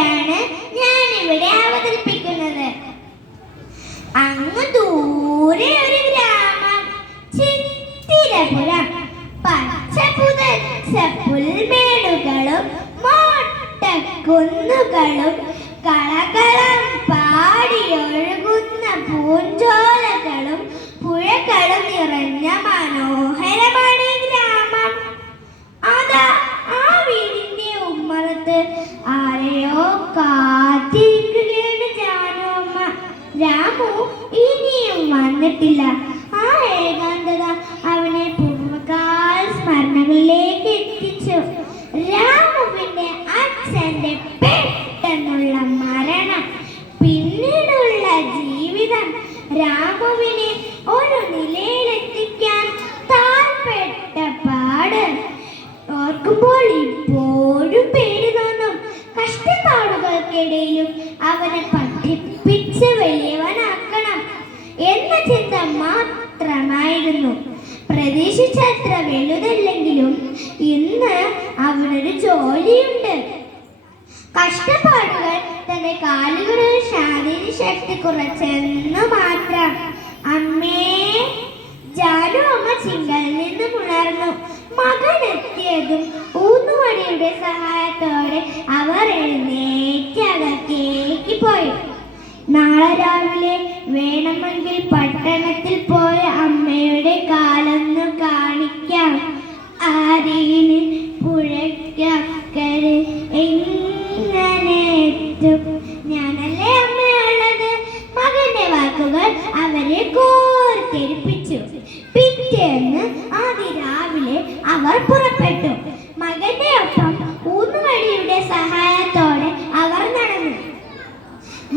കഥയാണ് ഞാൻ ഇവിടെ അവതരിപ്പിക്കുന്നത്. അങ്ങ് ദൂരെ ഒരു ഗ്രാമം, ചിത്തിരപുരം. പച്ച പുതച്ച പുൽമേടുകളും മോട്ടക്കുന്നുകളും കളകളം പാടിയൊഴുകുന്ന പൂഞ്ചോലകളും പുഴകളും നിറഞ്ഞ മനോഹരമാണ് ഗ്രാമം. അതാ ആ വീടിന്റെ ഉമ്മറത്ത് ആരെയോ കാത്തിരിക്കുകയാണ് ജാനു അമ്മ. രാമു ഇനിയും വന്നിട്ടില്ല. ആ ഏകാന്തത അവനെ പൂർവ്വകാല സ്മരണകളിലേക്ക് എത്തിച്ചു. രാമുവിന്റെ അച്ഛന്റെ പെട്ടെന്നുള്ള മരണം, പിന്നീടുള്ള ജീവിതം രാമുവിനെ ഒരു നിലയിലെത്തിക്കാൻ താൽപ്പെട്ട പാട് ഓർക്കുമ്പോൾ ഇപ്പോഴും പേടി തോന്നും. കഷ്ടപ്പാടുകൾക്കിടയിലും അവനെ പഠിപ്പിച്ച് വലിയവനാക്കണം എന്ന ചിന്ത മാത്രമായിരുന്നു. പ്രതീക്ഷിച്ചത്ര വലുതല്ലെങ്കിലും ഇന്ന് അവനൊരു ജോലിയുണ്ട്. കഷ്ടപ്പാടുകൾ തന്റെ കാലുകളിൽ ശാരീരിക ശക്തി കുറച്ചെന്നു മാത്രം. അമ്മേ! ജാനു അമ്മ ചിങ്കലിൽ നിന്നും ഉണർന്നു. മകൻ എത്തിയതും ഊന്നുവടിയുടെ സഹായത്തോടെ അവർ എഴുന്നേറ്റ് അകത്തേക്ക് പോയി. നാളെ രാവിലെ വേണമെങ്കിൽ പട്ടണത്തിൽ പോയ അമ്മയുടെ കാലൊന്നു കാണിക്കാം. ആരീന് പുഴയ്ക്കക്കരെ എങ്ങനെ എത്തും? ഞാനല്ലേ അമ്മയുള്ളത്? മകന്റെ വാക്കുകൾ അവരെ കോർത്തെരിപ്പിച്ചു. പിറ്റേന്ന് അതിരാവിലെ അവർ പുറപ്പെട്ടു. മകന്റെ ഒപ്പം ഊന്നുവടിയുടെ സഹായത്തോടെ അവർ നടന്നു.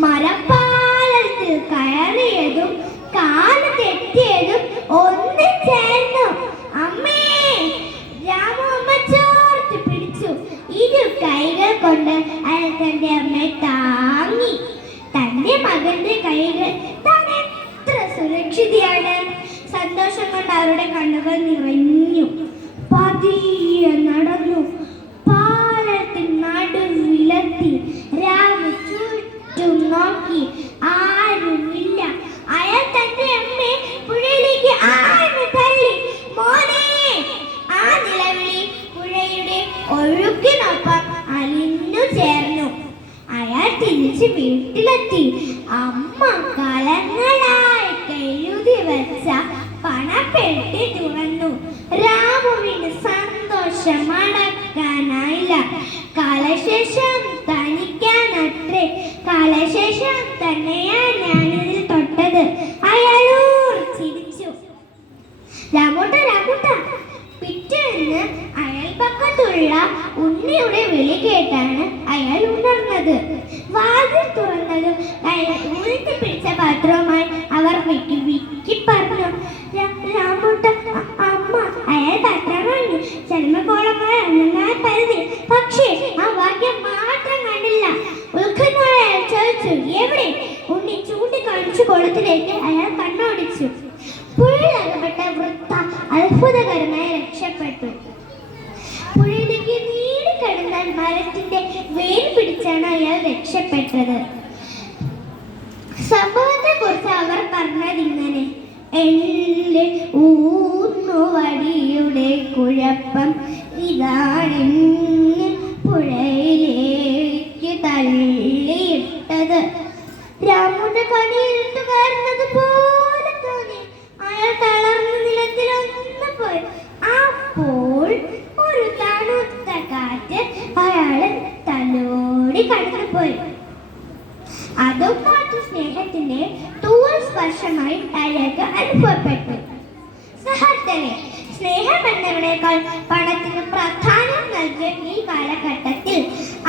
മരപ്പാലത്തിൽ കയറിയതും കാല് തെറ്റിയതും ഒന്നിച്ചേർന്നു. അമ്മേ! രാമു അമ്മ ചോർത്ത് പിടിച്ചു. ഇരു കൈകൾ കൊണ്ട് അയാൾ തന്റെ അമ്മയെ താങ്ങി. തന്റെ മകന്റെ കൈകൾ താൻ എത്ര സുരക്ഷിതയാണ്. സന്തോഷം കൊണ്ട് അവരുടെ കണ്ണുകൾ നിറഞ്ഞു. പതിയെ നടന്നു. പാലത്തിൽ നടുവിലെത്തി. രാമു ചുറ്റും നോക്കി. ആരുമില്ല. അയാൾ തന്റെ അമ്മയെ പുഴയിലേക്ക് ആഴ്ന്നു തള്ളി. മോനെ! ആ നിലവിളി പുഴയുടെ ഒഴുക്കിനൊപ്പം അലിഞ്ഞു ചേർന്നു. അയാൾ തിരിച്ച് വീട്ടിലെത്തി. അമ്മ കലങ്ങളായി കഴുതി വെച്ച പണപ്പെട്ടി തുറന്നു. രാമുവിന് സന്തോഷം അടക്കാനായില്ല. കാലശേഷം തനിക്കാനത്രേ. കാലശേഷം തന്നെയാ ഞാനിതിൽ തൊട്ടത്. അയാൾ ചിരിച്ചു. രാമോട്ട രാമോട്ട! പിറ്റേന്ന് അയൽപക്കത്തുള്ള ഉണ്ണിയുടെ വിളി കേട്ടാണ് അയാൾ ഉണർന്നത്. വാതിൽ തുറന്നതും അയാൾ ഉരുട്ടി പിടിച്ച പാത്രവുമായി അവർ വിക്കി വിക്കി പറഞ്ഞു. രാമോട്ട അമ്മ! അയാൾ പത്രം വാങ്ങി. ജന്മകോളമായ അന്നനായ പരിധി. പക്ഷേ ആ വാക്യം മാത്രം കണ്ടില്ല. ഉൾക്കുന്നോടെ അയാൾ ചോദിച്ചു, എവിടെ? ഉണ്ണി ചൂണ്ടിക്കാണിച്ചു കൊളുത്തിലേക്ക് അയാൾ കണ്ണോടിച്ചു. പുഴയിലകപ്പെട്ട വൃത്ത അത്ഭുതകരമായി രക്ഷപ്പെട്ടു. പുഴയിലേക്ക് നീടിക്കിടന്ന മരത്തിന്റെ വേര് പിടിച്ചാണ് അയാൾ രക്ഷപ്പെട്ടത്. സംഭവത്തെ കുറിച്ച് അവർ പറഞ്ഞതിങ്ങനെ: എന്റെ ഊന്നുവടിയുടെ കുഴപ്പം ഇതാണെന്ന് പുഴയിലേക്ക് തള്ളിയിട്ടത്. രാമുവിന്റെ കണ്ണിലിട്ട് കയറുന്നത് പോലെ തോന്നി. അയാൾ തളർന്ന് നിലത്തിലൊന്നു പോയി. അപ്പോൾ ഒരു തണുത്ത കാറ്റ് അയാളെ തലോടി കടന്നുപോയി. അതും മാറ്റു സ്നേഹത്തിന്റെ തൂവൽ സ്പർശമായി അയാൾക്ക് അനുഭവപ്പെട്ടു. സഹോദരനെ, സ്നേഹം എന്നതിനേക്കാൾ പണത്തിന് പ്രാധാന്യം നൽകിയ ഈ കാലഘട്ടത്തിൽ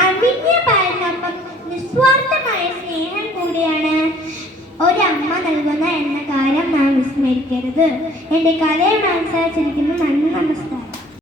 അമിന്യ പാലിനൊപ്പം നിസ്വാർത്ഥമായ സ്നേഹം കൂടിയാണ് ഒരമ്മ നൽകുന്ന എന്ന കാര്യം നാം വിസ്മരിക്കരുത്. എൻ്റെ കഥയോട് അനുസരിച്ചിരിക്കുന്നു. നന്ദി, നമസ്കാരം.